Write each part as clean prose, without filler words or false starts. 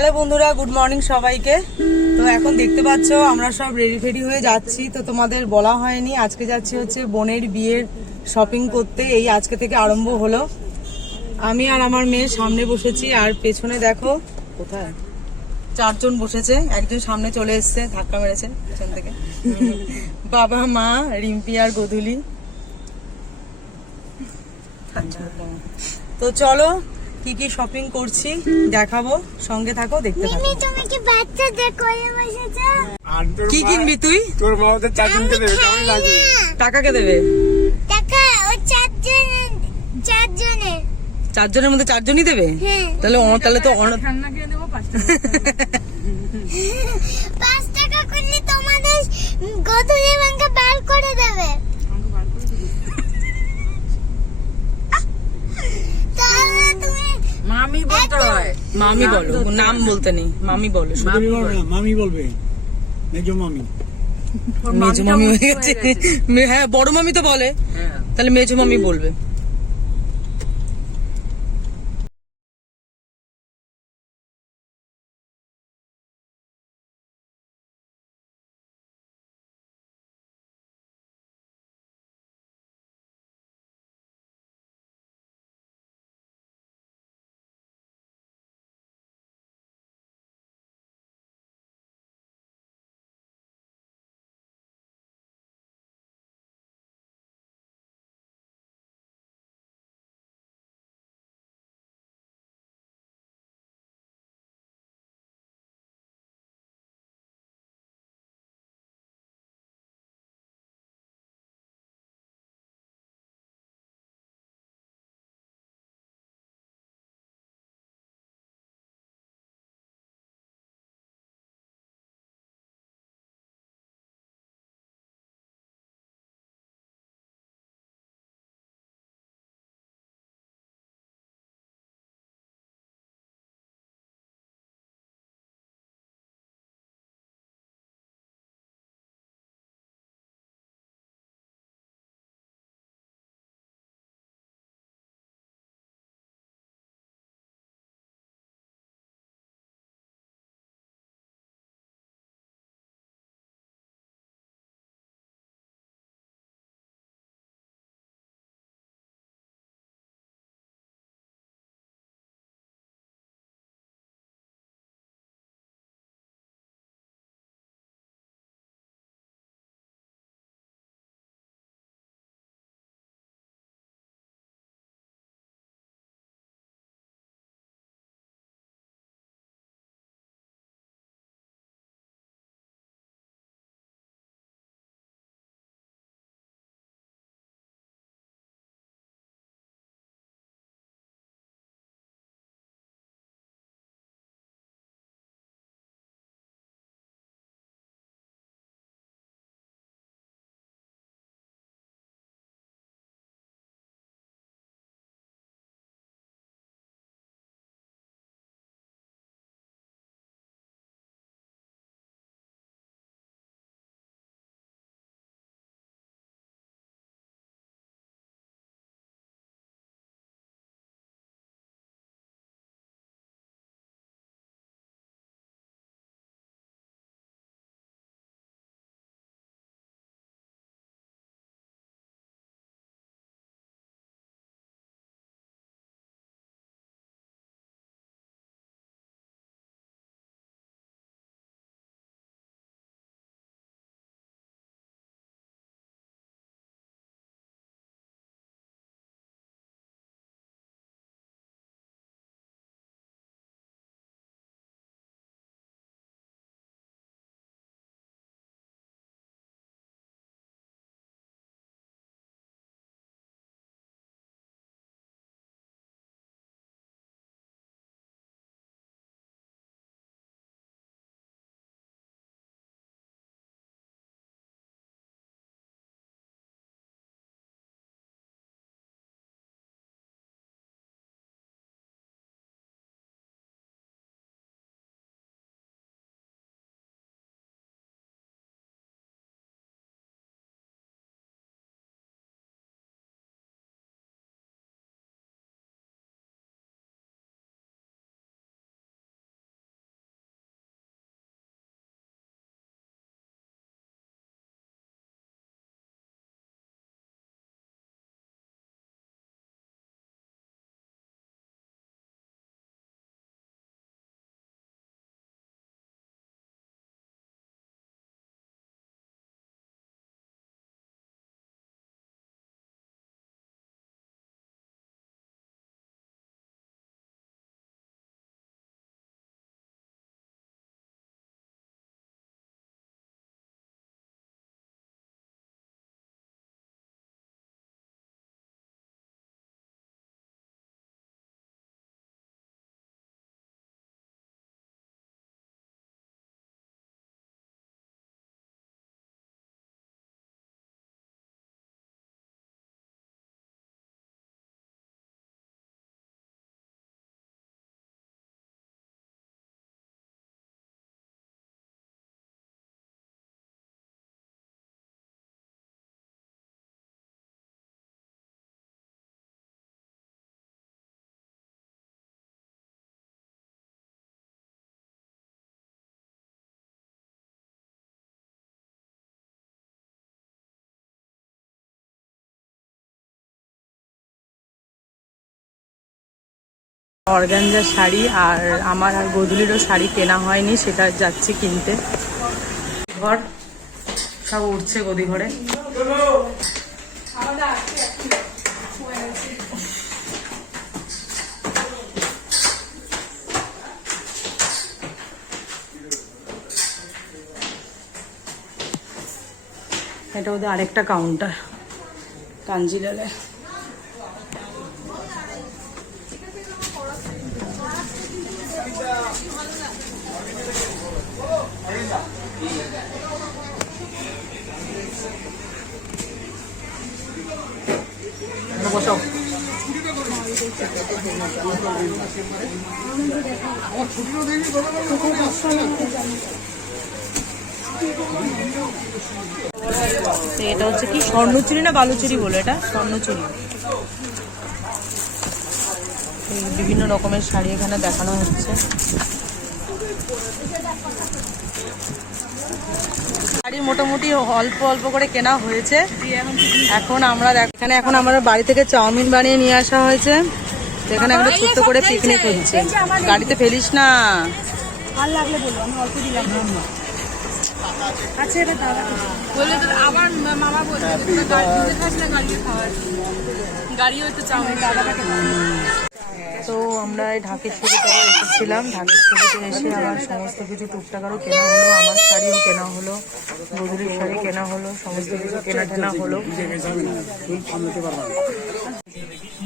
Hello বন্ধুরা, good morning সবাইকে। তো এখন দেখতে পাচ্ছ আমরা সব রেডি ফেডি হয়ে যাচ্ছি। তো তোমাদের বলা হয়নি, আজকে যাচ্ছি হচ্ছে বোনের বিয়ের শপিং করতে। এই আজকে থেকে আরম্ভ হলো। আমি আর আমার মেয়ে সামনে বসেছি, আর পেছনে দেখো কোথায় 4 জন বসেছে। একজন সামনে চলে এসছে, ধাক্কা মেরেছে পেছন থেকে। বাবা, মা, রিম্পি আর গোধূলি। তো চলো কি কি শপিং করছি দেখাবো, সঙ্গে থাকো, দেখতে থাকো। তুমি কি বাচ্চাদের কোলে বসেছো? কি কিনবি তুই? তোর মা ওদের 4 জনকে দেবে, কেমন লাগবে? টাকা কে দেবে? টাকা ও 4 জনের 4 জনের মধ্যে 4 জনই দেবে? হ্যাঁ। তাহলে তো 5 টাকা করলে তোমাদের গোধূলি ব্যাংকে বার করে দেবে। তাহলে তুমি মামি বলতে হয়। মামি বলো, নাম বলতে নেই, মামি বলো। মামি বলবে না, মামি বলবে, মেজো মামি। মেজো মামি হয়ে গেছে। হ্যাঁ, বড় মামি তো বলে, হ্যাঁ। তাহলে মেজো মামি বলবে। অর্গানজার শাড়ি, আর আমার আর গোধূলিরও শাড়ি কেনা হয়নি, সেটা যাচ্ছি কিনতে। ঘর সব উঠছে গদি ঘরে। এটা ওদের আরেকটা কাউন্টার কাঞ্জিলালে। বসো। এটা হচ্ছে কি স্বর্ণচুরি না বালুচুরি বলে? এটা স্বর্ণচুরি। বিভিন্ন রকমের শাড়ি এখানে দেখানো হচ্ছে। শাড়ি মোটামুটি অল্প অল্প করে কেনা হয়েছে। এখন আমরা এখানে আমার বাড়ি থেকে চাউমিন বানিয়ে নিয়ে আসা হয়েছে। এখানে আমরা ছোট্ট করে পিকনিক হচ্ছে। গাড়িতে ফেলিস না। আর লাগলে বলো, আমি অল্প দিলাম। আচ্ছা এটা দাদা বললে তো আবার মামা বলছে গাড়ি খাস না, গাড়ি খাওয়ার গাড়িও একটু চাউমিন দাদাটাকে। তো আমরা এই ঢাকেশ্বরীতে এসেছিলাম। ঢাকেশ্বরীতে এসে আবার সমস্ত কিছু টুকটাকারও কেনা হলো, আমার শাড়িও কেনা হলো, গোধূলির শাড়ি কেনা হলো, সমস্ত কিছু কেনা টেনা হলো।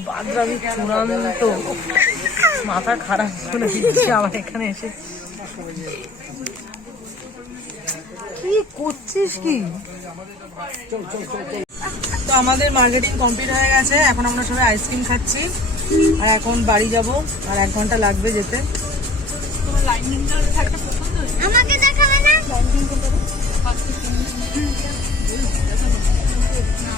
বাদরাবি চূড়ান্ত মাথা খারাপ করে দিচ্ছে আমার এখানে এসে। কি করছিস কি? তো আমাদের মার্কেটিং কমপ্লিট হয়ে গেছে। এখন আমরা সবাই আইসক্রিম খাচ্ছি, আর এখন বাড়ি যাব, আর 1 ঘন্টা লাগবে যেতে। আমাকে দেখাবে না?